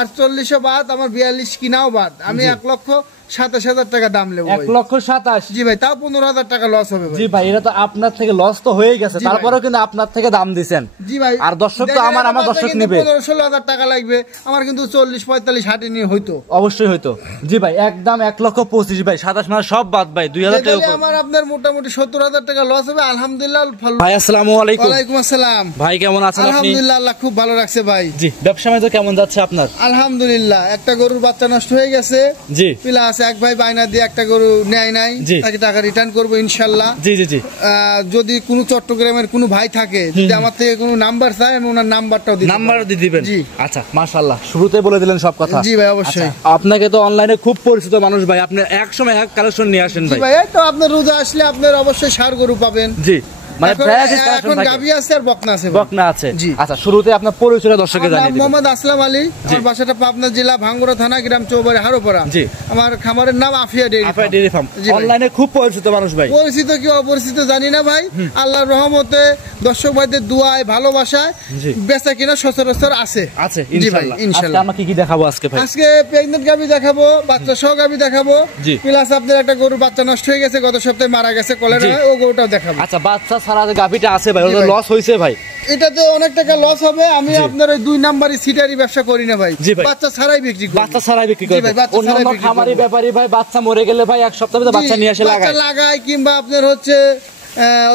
48 বাদ, আমার 42 কিনাও বাদ, আমি 1,27,000 টাকা দাম নেবো। 1,27,000? জি ভাই, তাও 15,000 টাকা লস হবে। জি ভাই, এটা তো আপনার থেকে লস তো হয়ে গেছে, তারপরেও কিন্তু আপনার থেকে দাম দিচ্ছেন। জি ভাই, আর দর্শক তো আমার দর্শক নেবে 15-16,000 টাকা লাগবে, আমার কিন্তু 40-45 হাটে নিয়ে হইতো, অবশ্যই হইতো। জি ভাই, একদম 1,25,000 ভাই, 27 মানে সব বাদ ভাই, 2,000 টাকা আমার আপনার মোটামুটি 70,000 টাকা লস হবে। আলহামদুলিল্লাহ। ভাই আসসালামু আলাইকুম। ওয়ালাইকুম আসসালাম। ভাই কেমন আছেন আপনি? আলহামদুলিল্লাহ, আল্লাহ খুব ভালো রাখছে ভাই। জি, ব্যবসা তো কেমন যাচ্ছে আপনার? আলহামদুলিল্লাহ, একটা গরুর বাচ্চা নষ্ট হয়ে গেছে। জি, প্লাস এক ভাই বায়না দিয়ে একটা গরু নেয় নাই, তাকে টাকা রিটার্ন করবো ইনশাল্লাহ। জি জি জি। যদি কোনো চট্টগ্রামের কোনো ভাই থাকে, যদি আমার থেকে কোনো নাম্বার চায়, আমি ওনার নাম্বারটাও দিয়ে দিবেন। জি আচ্ছা, মাশাআল্লাহ, শুরুতে বলে দিলেন সব কথা। জি ভাই, অবশ্যই। আপনাকে তো অনলাইনে খুব পরিচিত মানুষ ভাই, আপনি এক সময় এক কালেকশন নিয়ে আসেন ভাই। ভাই তো আপনার রোজা আসলে আপনার অবশ্যই ষাঁড় গরু পাবেন। জি, মানে এখন গাভী আছে আর বকনা আছে। বকনা আছে। আচ্ছা, শুরুতে আপনার পরিচয় দর্শককে জানিয়ে দিন। মোহাম্মদ আসলাম আলী, আমার বাসাটা পাবনা জেলা ভাঙ্গুড়া থানা, গ্রাম চৌবাড়ি, হারোপাড়া। জি, আমার খামারের নাম আফিয়া ডেইরি ফার্ম। অনলাইনে খুব পরিচিত মানুষ ভাই। পরিচিত কি অপরিচিত জানি না ভাই, আল্লাহর রহমতে দর্শক ভাইদের দুয়ায় ভালোবাসায় বেচা কিনা সচরাচর আছে ইনশাআল্লাহ। আজকে আমরা কি দেখাবো আজকে ভাই? আজকে প্রেগন্যান্ট গাভী দেখাবো, বাচ্চা সহ গাভী দেখাবো, প্লাস আপনার একটা গরুর বাচ্চা নষ্ট হয়ে গেছে, গত সপ্তাহে মারা গেছে কলেরা, ও গরুটাও দেখাবো। আচ্ছা, বাচ্চা ছাড়া যে গাভীটা আছে ভাই, ওটা লস হইছে ভাই? এটাতে অনেক টাকা লস হবে। আমি আপনার ওই 2 নাম্বারই সিটারি ব্যবসা করি না ভাই, বাচ্চা ছাড়াই বিক্রি করি। বাচ্চা ছাড়াই বিক্রি করি ভাই। অন্যান্য খামারি ব্যাপারী ভাই বাচ্চা মরে গেলে ভাই এক সপ্তাহের মধ্যে বাচ্চা নিয়ে এসে লাগায়, কিংবা আপনার হচ্ছে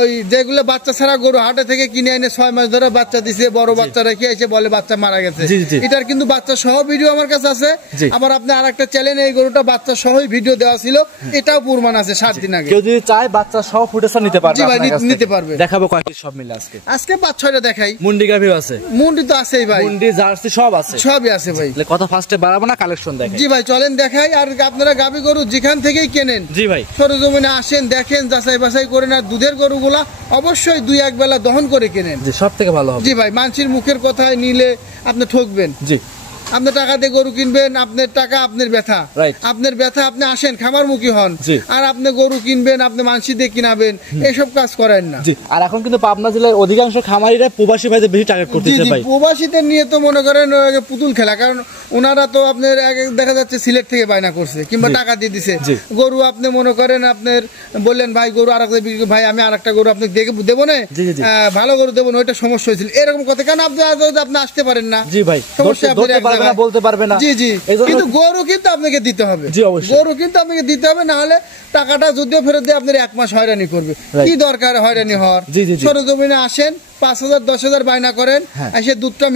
ওই যেগুলো বাচ্চা ছাড়া গরু হাটে থেকে কিনে এনে 6 মাস ধরে বাচ্চা দিছে, বড় বাচ্চা রেখে এসে বলে বাচ্চা মারা গেছে। এটার কিন্তু বাচ্চা সহ ভিডিও আমার কাছে আছে। আবার আপনি আরেকটা চ্যানেলে এই গরুটা বাচ্চা সহই ভিডিও দেওয়া ছিল, এটাও প্রমাণ আছে 7 দিন আগে। কেউ যদি চায় বাচ্চা সহ ফুটেজ নিতে পারবে। জি ভাই, নিতে পারবে। দেখাবো কয়েকটি সব মিলে আজকে 5-6টা দেখাই। মুন্ডি গাভীও আছে? মুন্ডি তো আছেই ভাই, মুন্ডি জার্সি সব আছে, সবই আছে ভাই। কথা ফার্স্টে বাড়াবো না, কালেকশন দেখাই। জি ভাই, চলেন দেখাই। আর আপনারা গাভী গরু যেখান থেকেই কেনেন, জি ভাই, সরজমিনে আসেন, দেখেন, যাচাই বাছাই করেন। আর দুধের গরুগুলা অবশ্যই 2-1 বেলা দহন করে কেনেন, সব থেকে ভালো হবে। জি ভাই, মানুষের মুখের কথায় নিলে আপনি ঠকবেন। জি, আপনি টাকা দিয়ে গরু কিনবেন, আপনার টাকা আপনার ব্যথা, আপনার ব্যথা, আপনি আসেন খামারমুখী হন। আর আপনি গরু কিনবেন, আপনি মানসি দিয়ে কিনাবেন, এসব কাজ করেন না। আর এখন কিন্তু পাবনা জেলার অধিকাংশ খামারিরা প্রবাসী ভাইদের বেশি টার্গেট করতেছে ভাই। প্রবাসীদের নিয়ে তো মনে করেন পুতুল খেলা, কারণ ওনারা তো আপনার দেখা যাচ্ছে সিলেট থেকে বায়না করছে, কিংবা টাকা দিয়ে দিছে গরু। আপনি মনে করেন আপনার বললেন ভাই গরু আর ভাই আমি আর একটা গরু আপনি দেবো না, ভালো গরু দেবো না, ওইটা সমস্যা হয়েছিল, এরকম কথা। কেন আপনি আসতে পারেন না? জি ভাই, সমস্যা বলতে পারবে না। জি জি, কিন্তু গরু কিন্তু আপনাকে দিতে হবে। গরু কিন্তু আপনাকে দিতে হবে, না হলে টাকাটা যদিও ফেরত দিয়ে আপনার 1 মাস হয়রানি করবে। কি দরকার হয়রানি হওয়ার? সরজমিনে আসেন, 5,000-10,000 বায়না করেন, এসে দুধটা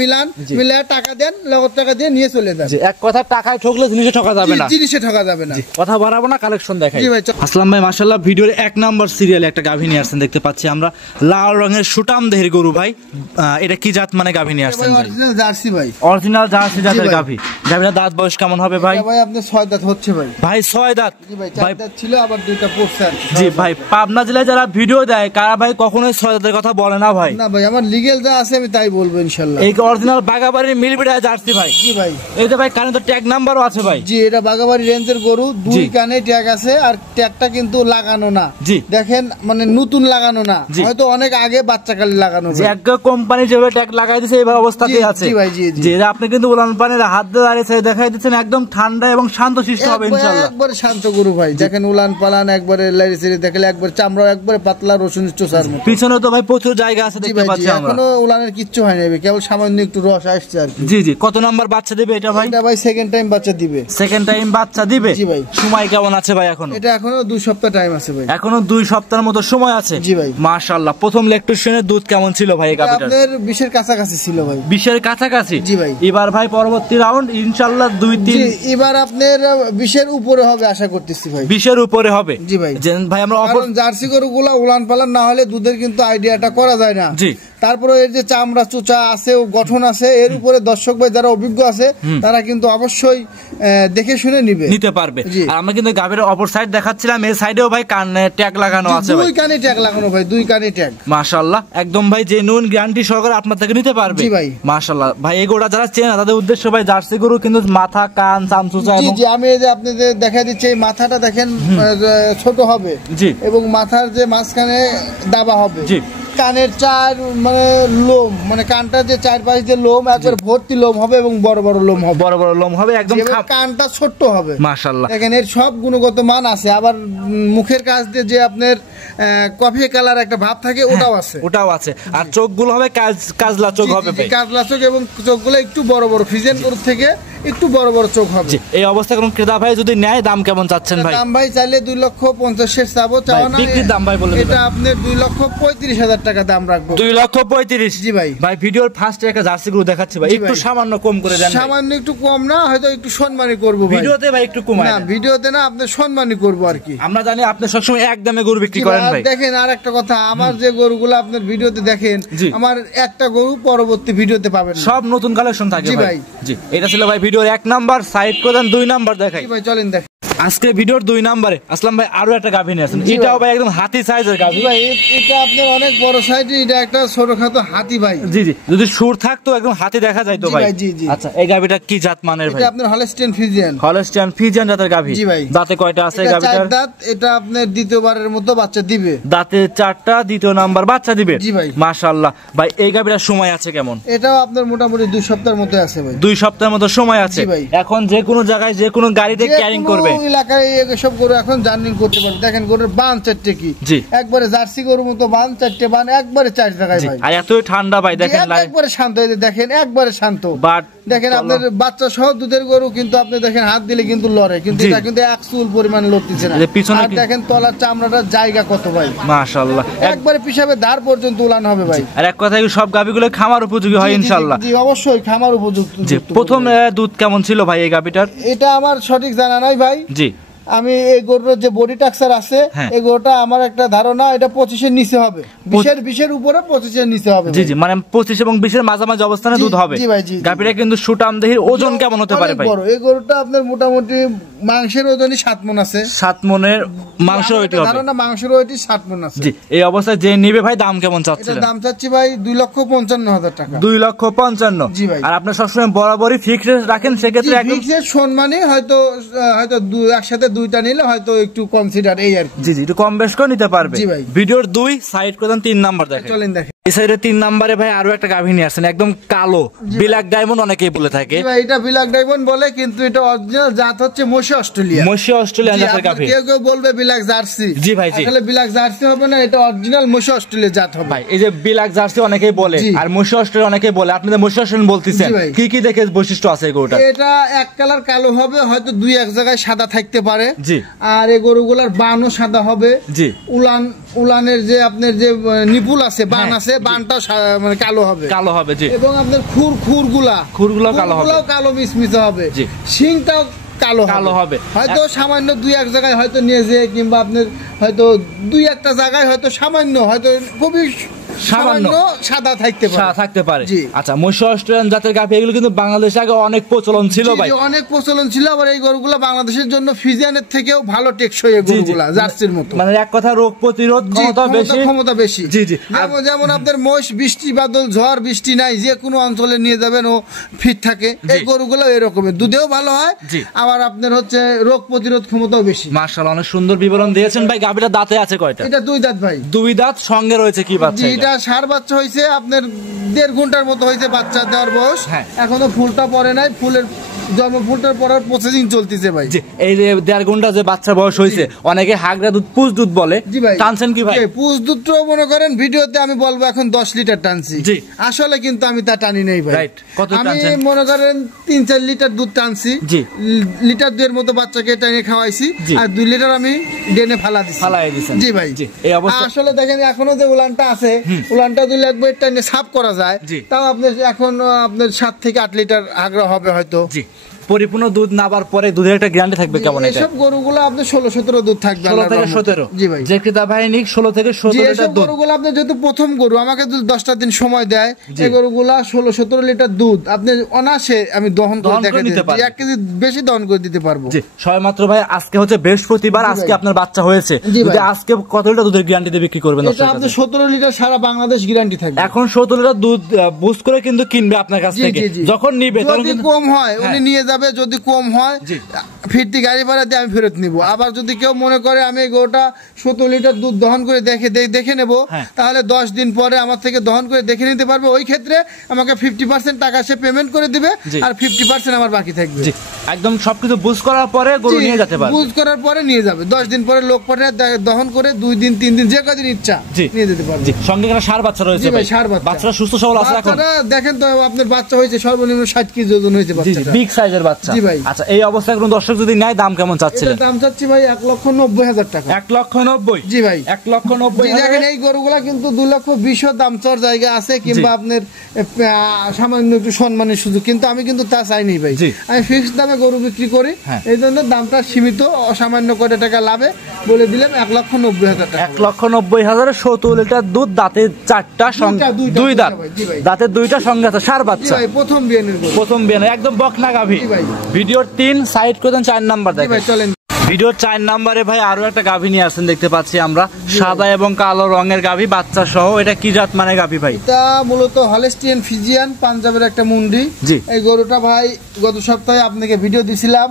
মিলে টাকা দেন, লগত টাকা দিয়ে নিয়ে চলে যান। এক কথা, টাকায় ঠকলে জিনিসে ঠকা যাবে না, জিনিসে ঠকা যাবে না। কথা বাড়াবো না, কালেকশন দেখাই। জি ভাই, আসলাম ভাই মাশাআল্লাহ, ভিডিওর 1 নাম্বার সিরিয়ালে একটা গাভী নিয়ে আসছেন, দেখতে পাচ্ছি আমরা, লাল রঙের সুটাম দেহের গরু ভাই। এটা কি জাত মানে গাভী নিয়ে আসছেন? অরিজিনাল জার্সি ভাই, অরিজিনাল জার্সি জাতের গাভী। গাভীর দাঁত বয়স কেমন হবে ভাই? ভাই আপনার 6 দাঁত হচ্ছে ভাই। ভাই 6 দাঁত? জি ভাই, 4 দাঁত ছিল, আবার 2টা পড়ছে। জি ভাই, পাবনা জেলায় যারা ভিডিও দেয় কারা ভাই কখনোই 6 দাঁতের কথা বলে না ভাই। না ভাই, আমার লিগ্যাল যা আছে আমি তাই বলবো ইনশাআল্লাহ। এই অরিজিনাল বাগাবাড়ির মিলবিটা জার্সি ভাই। জি ভাই, এই যে ভাই কানে তো ট্যাগ নাম্বারও আছে ভাই। জি, এটা বাগাবাড়ি রেঞ্জের গরু, 2 কানে ট্যাগ আছে, আর ট্যাগটা কিন্তু লাগানো না। জি, দেখেন, মানে নতুন লাগানো না, হয়তো অনেক আগে বাচ্চাকালে লাগানো। যে এক কোম্পানি যেভাবে ট্যাগ লাগাই দিয়েছে এইভাবে অবস্থাতেই আছে। জি ভাই, জি জি। যে আপনি কিন্তু উলান পানের হাত দিয়ে দাঁড়িয়ে দেখাই দিচ্ছেন, একদম ঠান্ডা এবং শান্তশিষ্ট হবে ইনশাআল্লাহ। একবারে শান্ত গরু ভাই, দেখেন উলান পালান একবারে লাইরে দেখলে একবার চামড়া একবারে পাতলা, রসুন চোষার মতো। পিছনে তো ভাই প্রচুর জায়গা আছে, দেখতে পাচ্ছি আমরা। এখনো উলানের কিচ্ছু হয় না, কেবল সামান্য একটু রস আসছে আর কি। জি জি। কত নাম্বার বাচ্চা দিবে এটা ভাই? এটা ভাই সেকেন্ড টাইম বাচ্চা দিবে। সেকেন্ড টাইম বাচ্চা দিবে? জি ভাই। সময় কেমন আছে ভাই এখনো? এটা এখনো 2 সপ্তাহ টাইম আছে ভাই। এখনো 2 সপ্তাহের মতো সময় আছে? জি ভাই। মাশাআল্লাহ। প্রথম ল্যাকটেশনের দুধ কেমন ছিল ভাই এই গাভীটার? আপনার 20 এর কাছাকাছি ছিল ভাই। 20 এর কাছাকাছি? জি ভাই। এবার ভাই পরবর্তী রাউন্ড ইনশাআল্লাহ 2-3। জি, এবার আপনার 20 এর উপরে হবে আশা করতেছি ভাই। 20 এর উপরে হবে? জি ভাই। ভাই আমরা জার্সি গরুগুলা উলান পালান না হলে দুধের কিন্তু আইডিয়াটা করা যায় না। জি। তারপরে এর যে চামড়া চোচা আছে, গঠন আছে, এর উপরে দর্শক ভাই যারা অভিজ্ঞ আছে তারা কিন্তু অবশ্যই দেখে শুনে নিতে পারবে। আর আমরা কিন্তু গাভীর অপর সাইড দেখাচ্ছিলাম, এই সাইডেও ভাই কানে ট্যাগ লাগানো আছে ভাই। 2 কানে ট্যাগ লাগানো ভাই, 2 কানে ট্যাগ। মাশাআল্লাহ, একদম ভাই জেনুইন গ্যারান্টি সহকারে আপনার থেকে নিতে পারবে। জি ভাই। মাশাআল্লাহ ভাই, এই গরুটা যারা চেনে তাদের উদ্দেশ্য ভাই, জার্সি গরু কিন্তু মাথা, কান, চামচুচা। জি জি, আমি এই যে আপনাদের দেখাই দিচ্ছি, এই মাথাটা দেখেন ছোট হবে। জি। এবং মাথার যে মাঝখানে দাবা হবে। জি। কানের 4 মানে লোম, মানে কানটা যে চারপাশ যে লোম একবার ভর্তি লোম হবে এবং বড় বড় লোম হবে, বড় বড় লোম হবে, একদম কানটা ছোট্ট হবে। মাশাআল্লাহ, দেখেন এর সব গুণগত মান আছে। আবার মুখের কাছ দিয়ে যে আপনার কফি কালার একটা ভাব থাকে ওটাও আছে, ওটাও আছে। আর চোখগুলো হবে কাজলা চোখ হবে ভাই, কাজলা চোখ, এবং চোখগুলো একটু বড় বড়, ফ্রিজিয়ান গরুর থেকে একটু বড় বড় চোখ হবে। এই অবস্থায় কোন ক্রেতা ভাই যদি নেয় দাম কেমন চাচ্ছেন ভাই? দাম ভাই চাইলে 2,50,000 চাবো, চাওয়া না বিক্রির দাম ভাই বলে দিবেন। এটা আপনার 2,35,000 টাকা দাম রাখবো। 2,35,000? জি ভাই। ভাই ভিডিওর ফার্স্টে একটা জার্সি গরু দেখাচ্ছি ভাই, একটু সামান্য কম করে দেন। সামান্য একটু কম না, হয়তো একটু সম্মানই করব ভাই। ভিডিওতে ভাই একটু কমায় না, ভিডিওতে না, আপনি সম্মানই করব আর কি। আমরা জানি আপনি সবসময় এক দামে গরু বিক্রি করেন ভাই। দেখেন আর একটা কথা, আমার যে গরুগুলো আপনার ভিডিওতে দেখেন, আমার একটা গরু পরবর্তী ভিডিওতে পাবেন না, সব নতুন কালেকশন থাকে ভাই। জি, এটা ছিল ভাই ভিডিওর 1 নাম্বার, সাইড করে দেন 2 নাম্বার দেখাই ভাই। চলেন দেখ আজকে ভিডিওর 2 নাম্বারে আসলাম ভাই আরো একটা গাভী নিয়ে আসেন। এটাও ভাই একদম হাতি সাইজের গাভী ভাই। এটা আপনার অনেক বড় সাইজ, এটা একটা ছোটখাটো হাতি ভাই। জি জি, যদি সুর থাকতো একদম হাতি দেখা যাইতো ভাই। জি জি। আচ্ছা, এই গাভীটা কি জাত মানের ভাই? এটা আপনার হলস্টিয়ান ফ্রিজিয়ান। হলস্টিয়ান ফ্রিজিয়ান জাতের গাভী। জি ভাই। দাঁতে কয়টা আছে এই গাভীটার? 4 দাঁত। এটা আপনার দ্বিতীয়বারের মতো বাচ্চা দিবে। দাঁতে 4টা, দ্বিতীয় নাম্বার বাচ্চা দিবে। জি ভাই। মাশাআল্লাহ ভাই, এই গাভীটার সময় আছে কেমন? এটাও আপনার মোটামুটি 2 সপ্তাহের মতো আছে ভাই। 2 সপ্তাহের মতো সময় আছে। এখন যে কোনো জায়গায় যে কোনো গাড়িতে ক্যারিং করবে, এলাকায় সব গরু এখন জার্নিং করতে পারবে। দেখেন গরুর বান 4টে কি, একবারে জার্সি গরুর মতো বান, 4টে বান একবারে 4 জায়গায় ভাই। আর এতই ঠান্ডা ভাই, দেখেন একবারে শান্ত, দেখেন একবারে শান্ত। বাট দেখেন আপনার বাচ্চা সহ দুধের গরু, কিন্তু আপনি দেখেন হাত দিলে কিন্তু লড়ে, কিন্তু এটা কিন্তু এক চুল পরিমাণ লড়তেছে না। আর দেখেন তলার চামড়াটার জায়গা কত ভাই, মাশাআল্লাহ, একবারে পিছাবে ধার পর্যন্ত উলানো হবে ভাই। আর এক কথায় সব গাভীগুলো খামার উপযোগী হয় ইনশাআল্লাহ। জি অবশ্যই খামার উপযুক্ত। প্রথম দুধ কেমন ছিল ভাই এই গাভীটার? এটা আমার সঠিক জানা নাই ভাই। জি, আমি এই গরুর যে বডি টাক্সার আছে, এই গরুটা আমার একটা ধারণা এটা 25-এর নিচে হবে, 20-এর উপরে 25-এর নিচে হবে। জি জি, মানে 25 এবং 20-এর মাঝামাঝি অবস্থানে দুধ হবে। জি ভাই। জি, গাভীটা কিন্তু সুটাম দেহির। ওজন কেমন হতে পারে ভাই? এই গরুটা আপনার মোটামুটি মাংসের ওজনই 7 মণ আছে। 7 মণের মাংস ওইটি হবে। ধারণা মাংসের ওইটি 7 মণ আছে। জি, এই অবস্থায় যে নিবে ভাই দাম কেমন চাচ্ছেন? এটা দাম চাচ্ছি ভাই 2,55,000 টাকা। 2,55,000? জি ভাই। আর আপনি সবসময় বরাবরই ফিক্সড রাখেন, সেক্ষেত্রে একদম ফিক্সড সম্মানে হয়তো একসাথে দুইটা নিলে হয়তো একটু কনসিডার এই আর কি। জি জি, একটু কম বেশ করে নিতে পারবে। জি ভাই। ভিডিওর 2 সাইড করে দেন 3 নাম্বার দেখেন। চলেন দেখেন এই সাইডে 3 নাম্বারে ভাই আরো একটা গাভী নিয়ে আসেন, একদম কালো, ব্ল্যাক ডায়মন্ড অনেকেই বলে থাকে। ভাই এটা ব্ল্যাক ডায়মন্ড বলে, কিন্তু এটা অরিজিনাল জাত হচ্ছে মশি অস্ট্রেলিয়া। মশি অস্ট্রেলিয়ান জাতের গাভী। কেউ কেউ বলবে ব্ল্যাক জার্সি। জি ভাই। জি, আসলে ব্ল্যাক জার্সি হবে না, এটা অরিজিনাল মশি অস্ট্রেলিয়া জাত হবে ভাই। এই যে ব্ল্যাক জার্সি অনেকেই বলে, আর মশি অস্ট্রেলিয়া অনেকেই বলে, আপনাদের মশি অস্ট্রেলিয়ান বলতেছেন, কি কি দেখে বৈশিষ্ট্য আছে এই গরুটা? এটা এক কালার কালো হবে, হয়তো 2-1 জায়গায় সাদা থাকতে পারে। জি। আর এই গরুগুলার বানও সাদা হবে। জি। উলানের যে আপনার যে নিপুল আছে, বান আছে, বানটাও মানে কালো হবে। কালো হবে। জি। এবং আপনার খুরগুলো কালো হবে, কালো মিশমিশে হবে। জি। শিংটাও কালো হবে। হয়তো সামান্য 2-1 জায়গায় হয়তো নিয়ে যে, কিংবা আপনার হয়তো 2-1টা জায়গায় হয়তো সামান্য, হয়তো খুবই সামান্য সাদা থাকতে পারে। আচ্ছা, মশি অস্ট্রেলিয়ান জাতের গাভী এগুলো কিন্তু বাংলাদেশে আগে অনেক প্রচলন ছিল ভাই, অনেক প্রচলন ছিল। আবার এই গরুগুলো বাংলাদেশের জন্য ফ্রিজিয়ানের থেকেও ভালো টেকসই এই গরুগুলা, জার্সির মতো। মানে এক কথা রোগ প্রতিরোধ ক্ষমতা বেশি। জি জি। যেমন আপনার মহিষ বৃষ্টি বাদল ঝড় বৃষ্টি নাই, যে কোনো অঞ্চলে নিয়ে যাবেন ও ফিট থাকে। এই গরুগুলো এরকমের, দুধেও ভালো হয়, আবার আপনার হচ্ছে রোগ প্রতিরোধ ক্ষমতাও বেশি। মাশাআল্লাহ, অনেক সুন্দর বিবরণ দিয়েছেন ভাই। গাভীটা দাঁতে আছে কয়টা? এটা 2 দাঁত ভাই। 2 দাঁত। সঙ্গে রয়েছে কি বাচ্চা? এটা ষাঁড় বাচ্চা হয়েছে আপনার 1.5 ঘন্টার মতো হয়েছে বাচ্চা দেওয়ার বয়স। এখনো ফুলটা পড়ে নাই, ফুলের জন্ম ফুলটার পড়ার প্রসেসিং চলতেছে ভাই। এই যে 1.5 ঘন্টা যে বাচ্চা বয়স হয়েছে, অনেকে হাগরা দুধ, পুষ দুধ বলে। জি ভাই। টানছেন কি ভাই? পুষ দুধটাও মনে করেন ভিডিওতে আমি বলবো এখন 10 লিটার টানছি। আসলে কিন্তু আমি তা টানি নাই ভাই। আমি মনে করেন 3-4 লিটার দুধ টানছি। লিটার 2 এর মতো বাচ্চাকে টানিয়ে খাওয়াইছি, আর 2 লিটার আমি ডেনে ফালাই দিছি। জি ভাই। আসলে দেখেন এখনো যে উলানটা আছে, উলানটা দিলে একবার টানিয়ে সাফ করা যায়, তাও আপনার এখন আপনার 7 থেকে 8 লিটার আগ্রহ হবে হয়তো। পরিপূর্ণ দুধ নাবার পরে দুধের একটা গ্যারান্টি থাকবে কেমন? এটা সব গরুগুলো আপনি 16-17 দুধ থাকবে। 16 থেকে 17। জি ভাই। যে ক্রেতা ভাই নিক 16 থেকে 17 লিটার দুধ। গরুগুলো আপনি যেহেতু প্রথম গরু, আমাকে 10টা দিন সময় দেয়, এই গরুগুলা 16-17 লিটার দুধ আপনি অনায়াসে আমি দহন করে দিতে পারবো। 1 কেজি বেশি দহন করে দিতে পারবো। জি। সবাই মাত্র ভাই আজকে হচ্ছে বৃহস্পতিবার, আজকে আপনার বাচ্চা হয়েছে, যদি আজকে কত লিটার দুধের গ্যারান্টি দিয়ে বিক্রি করবেন? এটা আপনি 17 লিটার সারা বাংলাদেশ গ্যারান্টি থাকবে। এখন 17 লিটার দুধ বুঝ করে কিন্তু কিনবে আপনার কাছ থেকে, যখন নিবে তখন যদি কম হয় উনি নিয়ে যাবে, যদি কম হয় ফিরতি গাড়ি ভাড়া দিয়ে আমি ফেরত নিব। আবার যদি কেউ মনে করে আমি এই গরুটা 17 লিটার দুধ দহন করে দেখে নেব, তাহলে 10 দিন পরে আমার থেকে দহন করে দেখে নিতে পারবে। ওই ক্ষেত্রে আমাকে 50% টাকা সে পেমেন্ট করে দিবে, আর 50% আমার বাকি থাকবে। একদম সবকিছু বুঝ করার পরে গরু নিয়ে যেতে পারবে। বুঝ করার পরে নিয়ে যাবে, 10 দিন পরে লোক পাঠিয়ে দহন করে 2 দিন 3 দিন যে কদিন ইচ্ছা নিয়ে যেতে পারবে। সঙ্গে এখানে ষাঁড় বাচ্চা রয়েছে ভাই, ষাঁড় বাচ্চা। বাচ্চারা সুস্থ সবল আছে এখন? দেখেন তো আপনার বাচ্চা হয়েছে সর্বনিম্ন 60 কেজি ওজন হয়েছে বাচ্চাটা, বিগ সাইজের বাচ্চা। জি ভাই। আচ্ছা, এই অবস্থায় কোন দর্শক যদি নেয় দাম কেমন চাচ্ছিলেন? দাম চাচ্ছি ভাই 1,90,000 টাকা। 1,90,000? জি ভাই, 1,90,000। দেখেন এই গরুগুলা কিন্তু 2,20,000 দাম চর জায়গা আছে, কিংবা আপনার সামান্য একটু সম্মানের সুযোগ, কিন্তু আমি কিন্তু তা চাইনি ভাই। আমি ফিক্সড দামে গরু বিক্রি করি, এই জন্য দামটা সীমিত, অসামান্য করে টাকা লাভে বলে দিলাম 1,90,000 টাকা। 1,90,000 17 লিটার দুধ, দাঁতে 4টা, দুই দাঁত, দাঁতের 2টা, সঙ্গে আছে ষাঁড় বাচ্চা। প্রথম বিয়ানের গরু, প্রথম বিয়ান, একদম বকনা গাভী। ভিডিওর 3 সাইড করে দেন, 4 নাম্বার দেখেন। চলেন ভিডিওর 4 নাম্বারে ভাই আরো একটা গাভী নিয়ে আসছেন দেখতে পাচ্ছি আমরা, সাদা এবং কালো রঙের গাভী, বাচ্চা সহ। এটা কি জাত মানে গাভী ভাই? এটা মূলত হলস্টিয়ান ফ্রিজিয়ান, পাঞ্জাবের একটা মুন্ডি। এই গরুটা ভাই গত সপ্তাহে আপনাকে ভিডিও দিছিলাম।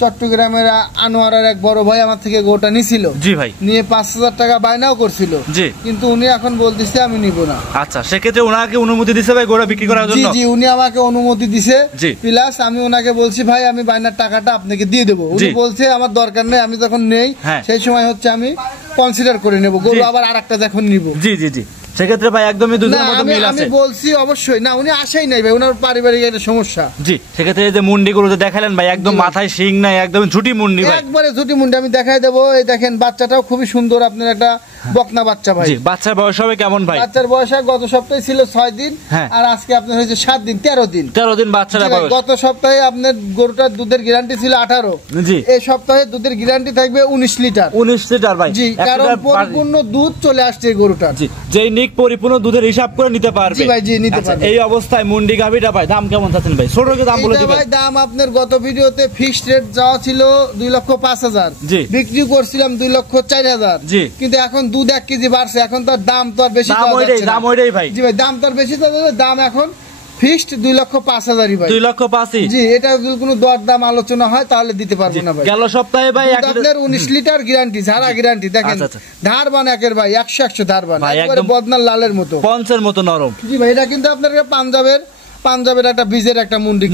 চট্টগ্রামের আনোয়ারের এক বড় ভাই আমার থেকে গরুটা নিছিল। জি ভাই। নিয়ে 5,000 টাকা বায়নাও করছিল। জি। কিন্তু উনি এখন বলতেছে আমি নিব না। আচ্ছা, সেক্ষেত্রে ওনাকে অনুমতি দিছে ভাই গরু বিক্রি করার জন্য? জি, উনি আমাকে অনুমতি দিছে। প্লাস আমি ওনাকে বলছি ভাই আমি বায়নার টাকাটা আপনাকে দিয়ে দেবো। উনি বলছে আমার দরকার নেই, আমি যখন নেই সেই সময় হচ্ছে আমি কনসিডার করে নেব গরু, আবার আরেকটা যখন নিব। জি জি জি, সেক্ষেত্রে ভাই একদমই দুধের মতো মিল আছে। আমি বলছি অবশ্যই না, উনি আসেই নাই ভাই, ওনার পারিবারিক একটা সমস্যা। জি, সেক্ষেত্রে এই যে মুন্ডি গরু যে দেখালেন ভাই, একদম মাথায় শিং নাই, একদম ঝুটি মুন্ডি ভাই, একবারে ঝুটি মুন্ডি। আমি দেখাই দেবো, এই দেখেন বাচ্চাটাও খুবই সুন্দর, আপনার একটা বকনা বাচ্চা ভাই। জি, বাচ্চার বয়স হবে কেমন ভাই? বাচ্চার বয়স গত সপ্তাহে ছিল 6 দিন, আর আজকে আপনার হয়েছে 7 দিন, 13 দিন। 13 দিন বাচ্চার বয়স। গত সপ্তাহে আপনার গরুটার দুধের গ্যারান্টি ছিল 18। জি, এই সপ্তাহে দুধের গ্যারান্টি থাকবে 19 লিটার। 19 লিটার ভাই। জি, কারণ পরিপূর্ণ দুধ চলে আসছে এই গরুটার। জি, যেই নিক পরিপূর্ণ দুধের হিসাব করে নিতে পারবে। জি ভাই, জি নিতে পারবে। এই অবস্থায় মুন্ডি গাভীটা ভাই দাম কেমন চাচ্ছেন ভাই? ছোট করে দাম বলে দিবেন ভাই। দাম আপনার গত ভিডিওতে ফিক্সড রেট যাওয়া ছিল 2,05,000, বিক্রি করছিলাম 2,04,000। জি, কিন্তু এখন দুধ 1 কেজি বাড়ছে, এখন তার দাম তো আর বেশি দাম ওইটাই ভাই। জি ভাই, দাম তো আর বেশি, দাম এখন ফিক্সড 2,05,000 ভাই। 2,05,000? জি, এটা যদি কোনো দর দাম আলোচনা হয় তাহলে দিতে পারবো না ভাই। গেল সপ্তাহে ভাই আপনার 19 লিটার গ্যারান্টি, ঝাড়া গ্যারান্টি। দেখেন ধারবান একের ভাই, 100 ধারবান, একবারে বদনার লালের মতো, পঞ্চের মতো নরম। জি ভাই, এটা কিন্তু আপনার পাঞ্জাবের একটা বীজের একটা মুন্ডি,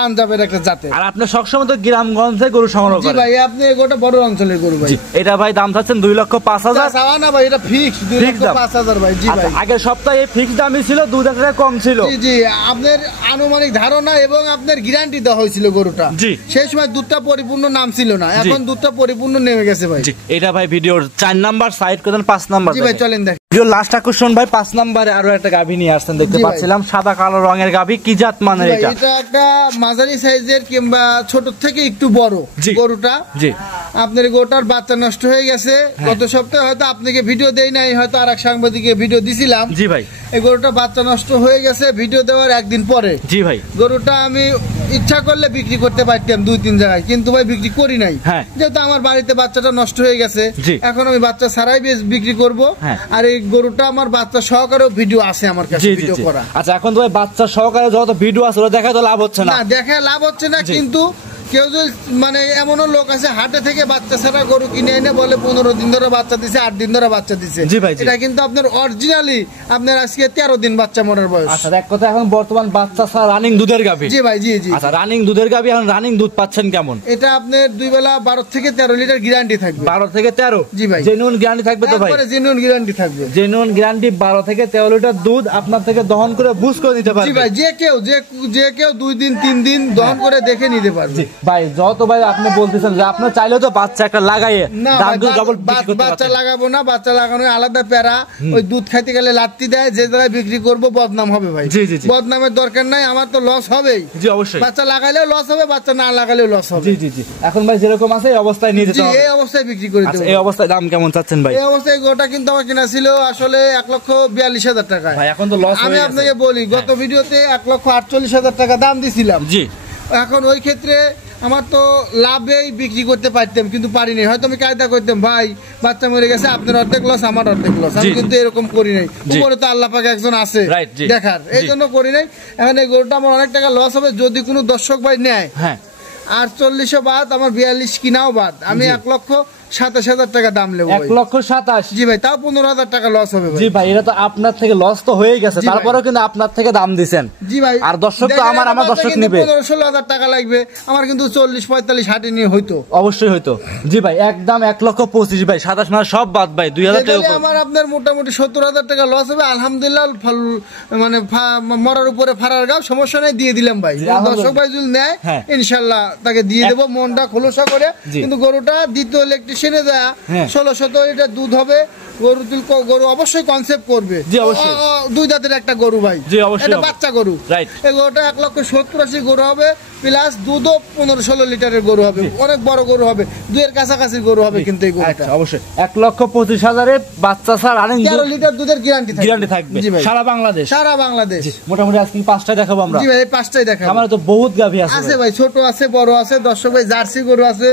পাঞ্জাবের একটা জাতের। আর আপনি সবসময় তো গ্রামগঞ্জে গরু সংগ্রহ করেন? জি ভাই, আপনি গোটা বড় অঞ্চলের গরু ভাই। এটা ভাই দাম চাচ্ছেন 2,05,000? চাওয়া না ভাই, এটা ফিক্স 2,05,000 ভাই। জি ভাই, আগের সপ্তাহে ফিক্স দামই ছিল, 2,000 টাকা কম ছিল। জি জি, আপনার আনুমানিক ধারণা এবং আপনার গ্যারান্টি দেওয়া হয়েছিল গরুটা। জি, সেই সময় দুধটা পরিপূর্ণ নাম ছিল না, এখন দুধটা পরিপূর্ণ নেমে গেছে ভাই। এটা ভাই ভিডিওর 4 নাম্বার সাইড করেন, 5 নাম্বার। জি ভাই, চলেন দেখ। ভিডিও লাস্ট আকর্ষণ ভাই, 5 নাম্বারে আরো একটা গাভী নিয়ে আসছেন দেখতে পাচ্ছিলাম, সাদা কালো রঙের গাভী। কি জাত মানে এটা? এটা একটা মাঝারি সাইজের কিংবা ছোট থেকে একটু বড় গরুটা। জি, আপনার গরুটার বাচ্চা নষ্ট হয়ে গেছে। গত সপ্তাহে হয়তো আপনাকে ভিডিও দেই নাই, হয়তো আরেক সাংবাদিকে ভিডিও দিছিলাম। জি ভাই, এই গরুটা বাচ্চা নষ্ট হয়ে গেছে ভিডিও দেওয়ার একদিন পরে। জি ভাই, গরুটা আমি ইচ্ছা করলে বিক্রি করতে পারতাম 2-3 জায়গায়, কিন্তু ভাই বিক্রি করি নাই, যেহেতু আমার বাড়িতে বাচ্চাটা নষ্ট হয়ে গেছে। এখন আমি বাচ্চা ছাড়াই বিক্রি করব। আর এই গরুটা আমার বাচ্চা সহকারেও ভিডিও আছে আমার কাছে, ভিডিও করা। আচ্ছা, এখন তো ভাই বাচ্চা সহকারে যত ভিডিও আছে ওটা দেখা তো লাভ হচ্ছে না। দেখা লাভ হচ্ছে না, কিন্তু কেউ যদি মানে এমনও লোক আছে হাটে থেকে বাচ্চা ছাড়া গরু কিনে এনে বলে 15 দিন ধরে বাচ্চা দিছে, 8 দিন ধরে বাচ্চা দিছে। এটা কিন্তু আপনার অরিজিনালি আপনার আজকে 13 দিন বাচ্চা মরার বয়স। আচ্ছা, এক কথা এখন বর্তমান বাচ্চা ছাড়া রানিং দুধের গাভী। জি ভাই, জি জি। আচ্ছা, রানিং দুধের গাভী, এখন রানিং দুধ পাচ্ছেন কেমন? এটা আপনার 2 বেলা 12 থেকে 13 লিটার গ্যারান্টি থাকবে। 12 থেকে 13? জি ভাই, জেনুইন গ্যারান্টি থাকবে তো ভাই? একবারে জেনুইন গ্যারান্টি থাকবে। জেনুইন গ্যারান্টি, 12 থেকে 13 লিটার দুধ আপনার থেকে দহন করে বুঝ করে নিতে পারবে। জি ভাই, যে কেউ 2 দিন 3 দিন দহন করে দেখে নিতে পারবে। ভাই যত ভাই আপনি বলতেছেন যে আপনি চাইলে তো বাচ্চা একটা লাগাইয়ে দাম ডবল বাচ্চা লাগাবো না, বাচ্চা লাগানো আলাদা প্যারা। ওই দুধ খাইতে গেলে লাত্তি দেয়, যে জায়গায় বিক্রি করব বদনাম হবে ভাই। বদনামের দরকার নাই, আমার তো লস হবেই। জি অবশ্যই, বাচ্চা লাগাইলেও লস হবে, বাচ্চা না লাগাইলেও লস হবে। জি জি জি, এখন ভাই যেরকম আছে এই অবস্থায় নিয়ে যেতে হবে। এই অবস্থায় বিক্রি করে দেব। এই অবস্থায় দাম কেমন চাচ্ছেন ভাই? এই অবস্থায় গোটা কিন্তু আমার কিনা ছিল আসলে 1,42,000 টাকা। ভাই এখন তো লস হয়ে গেছে। আমি আপনাকে বলি, গত ভিডিওতে 1,48,000 টাকা দাম দিছিলাম। জি, এখন ওই ক্ষেত্রে আমার তো লাভেই বিক্রি করতে পারতাম, কিন্তু পারিনি। হয়তো আমি কায়দা করতাম, ভাই বাচ্চা মরে গেছে, আপনার অর্ধেক লস, আমার অর্ধেক লস। আমি কিন্তু এরকম করি নাই, উপরে তো আল্লাহ পাক একজন আছে দেখার, এই জন্য করি নাই। এখন এই গরুটা আমার অনেক টাকা লস হবে। যদি কোনো দর্শক ভাই নেয়, আর 40 বাদ, আমার 42 কিনাও বাদ, আমি 1,27,000 টাকা দাম নেবো। 1,27,000? জি ভাই, তাও 15,000 টাকা লস হবে ভাই। জি ভাই, এটা তো আপনার থেকে লস তো হয়ে গেছে, তারপরেও কিন্তু আপনার থেকে দাম দিছেন। জি ভাই, আর দর্শক তো আমার দর্শক নেবে 15-16,000 টাকা লাগবে, আমার কিন্তু 40-45 হাটে নিয়ে হইতো, অবশ্যই হইতো। জি ভাই, একদম 1,25,000 ভাই, 27 মানে সব বাদ ভাই, 2,000 টাকা আমার আপনার মোটামুটি 70,000 টাকা লস হবে। আলহামদুলিল্লাহ, মানে মরার উপরে ফারার গাও, সমস্যা নেই, দিয়ে দিলাম ভাই। দর্শক ভাই যদি নেয় ইনশাল্লাহ তাকে দিয়ে দেবো মনটা খোলসা করে। কিন্তু গরুটা দ্বিতীয় ইলেকট্রিশিয়ানে যায় 16-17 লিটার দুধ হবে। গরু অবশ্যই কনসেপ্ট করবে, 2 দাঁতের একটা গরু ভাই, এটা বাচ্চা গরু। এই গরুটা 1,70,000 গরু হবে, প্লাস দুধও 15-16 লিটারের গরু হবে, অনেক বড় গরু হবে, 2-এর কাছাকাছি গরু হবে। কিন্তু এই গরুটা অবশ্যই 1,25,000 বাচ্চা ছাড় 13 লিটার দুধের গ্যারান্টি থাকবে সারা বাংলাদেশ। মোটামুটি আজকে 5টাই দেখাবো আমরা। জি ভাই, 5টাই দেখাবো। আমার তো বহুত গাভী আছে ভাই, ছোট আছে, বড় আছে। দর্শক ভাই জার্সি গরু আছে,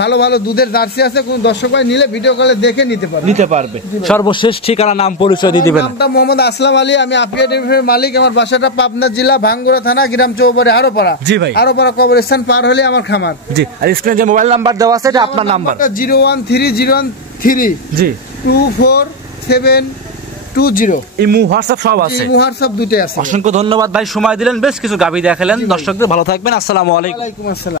ভালো ভালো দুধের জার্সি আছে, কোন দর্শক ভাই নিলে ভিডিও কলে দেখে নিতে পারবে। সর্বশেষ ঠিকানা, নাম, পরিচয় দিয়ে দিবেন। নামটা মোহাম্মদ আসলাম আলী, আমি আপিয়া ডেয়ারির মালিক। আমার বাসাটা পাবনা জেলা ভাঙ্গুড়া থানা, গ্রাম চৌবাড়ি, হারোপাড়া। জি ভাই, হারোপাড়া কবরস্থান পার হলে আমার খামার। জি, আর স্ক্রিনে যে মোবাইল নাম্বার দেওয়া আছে এটা আপনার নাম্বার, 01301 জি 247220। ইমো হোয়াটসঅ্যাপ সব আছে, ইমো হোয়াটসঅ্যাপ দুটোই আছে। অসংখ্য ধন্যবাদ ভাই, সময় দিলেন, বেশ কিছু গাভী দেখালেন। দর্শকদের ভালো থাকবেন, আসসালামু আলাইকুম। ওয়ালাইকুম আসসালাম।